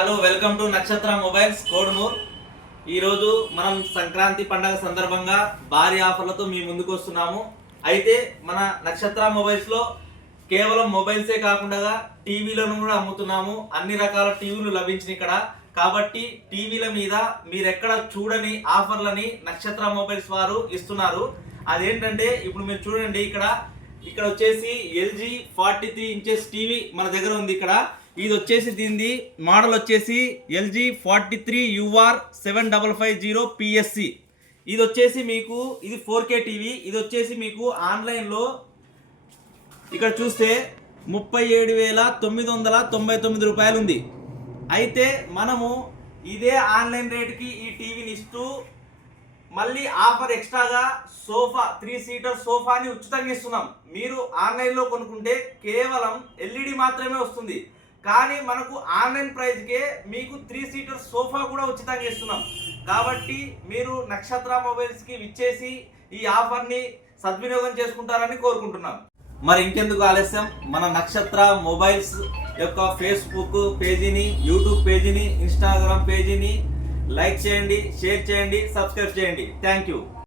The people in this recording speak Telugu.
హలో వెల్కమ్ టు నక్షత్ర మొబైల్స్ కోడుమూర్. ఈరోజు మనం సంక్రాంతి పండగ సందర్భంగా భారీ ఆఫర్లతో మీ ముందుకు వస్తున్నాము. అయితే మన నక్షత్ర మొబైల్స్లో కేవలం మొబైల్సే కాకుండా టీవీలను కూడా అమ్ముతున్నాము. అన్ని రకాల టీవీలు లభించిన ఇక్కడ. కాబట్టి టీవీల మీద మీరెక్కడ చూడని ఆఫర్లని నక్షత్ర మొబైల్స్ వారు ఇస్తున్నారు. అదేంటంటే ఇప్పుడు మీరు చూడండి, ఇక్కడ వచ్చేసి ఎల్జీ 43 ఇంచెస్ టీవీ మన దగ్గర ఉంది. ఇది వచ్చేసి దీనిది మోడల్ వచ్చేసి ఎల్జీ 43 UR 7550 PSC. ఇది వచ్చేసి మీకు ఇది 4K టీవీ. ఇది వచ్చేసి మీకు ఆన్లైన్లో ఇక్కడ చూస్తే 37,999 రూపాయలు ఉంది. అయితే మనము ఇదే ఆన్లైన్ రేటుకి ఈ టీవీని ఇస్తూ మళ్ళీ ఆఫర్ ఎక్స్ట్రాగా సోఫా 3 సీటర్ సోఫాని ఉచితంగా ఇస్తున్నాం. మీరు ఆన్లైన్లో కొనుక్కుంటే కేవలం ఎల్ఈడి మాత్రమే వస్తుంది, కానీ మనకు ఆన్లైన్ ప్రైస్కే మీకు 3 సీటర్ సోఫా కూడా ఉచితంగా ఇస్తున్నాం. కాబట్టి మీరు నక్షత్ర మొబైల్స్కి విచ్చేసి ఈ ఆఫర్ని సద్వినియోగం చేసుకుంటారని కోరుకుంటున్నాం. మరి ఇంకెందుకు ఆలస్యం, మన నక్షత్ర మొబైల్స్ యొక్క ఫేస్బుక్ పేజీని, యూట్యూబ్ పేజీని, ఇన్స్టాగ్రామ్ పేజీని లైక్ చేయండి, షేర్ చేయండి, సబ్స్క్రైబ్ చేయండి. Thank you.